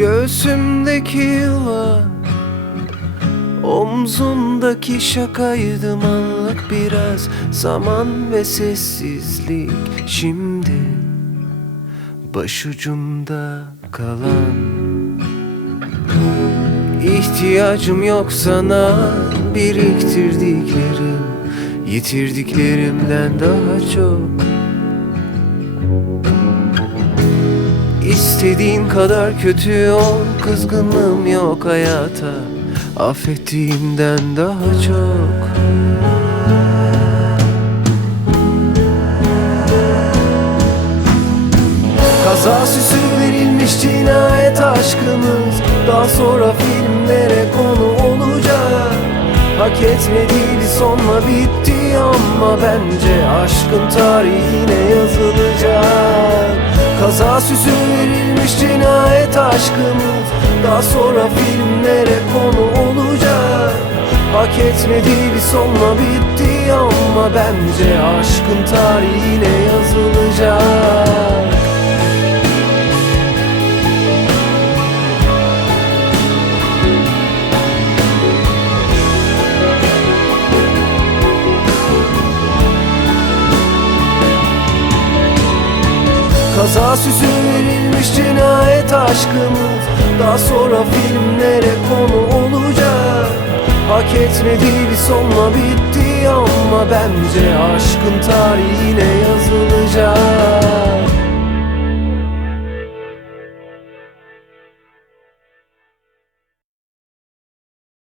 Göğsümdeki yuva Omzundaki şakaydım. Anlık biraz Zaman ve sessizlik. Şimdi Başucumda kalan İhtiyacım yok sana. Biriktirdiklerim Yitirdiklerimden daha çok İstediğin kadar kötü ol Kızgınlığım yok hayata. Affettiğimden daha çok. Kaza süsü verilmiş cinayet aşkımız. Daha sonra filmlere konu olacak. Hak etmediği bir sonla bitti ama bence aşkın tarihine yazılacak. Kaza süsü verilmiş cinayet aşkımız. Daha sonra filmlere konu olacak. Hak etmediği bir sonla bitti ama bence aşkın tarihine Kaza süsü verilmiş cinayet aşkımız. Daha sonra filmlere konu olacak. Hak etmediği bir sonla bitti ama bence aşkın tarihine yazılacak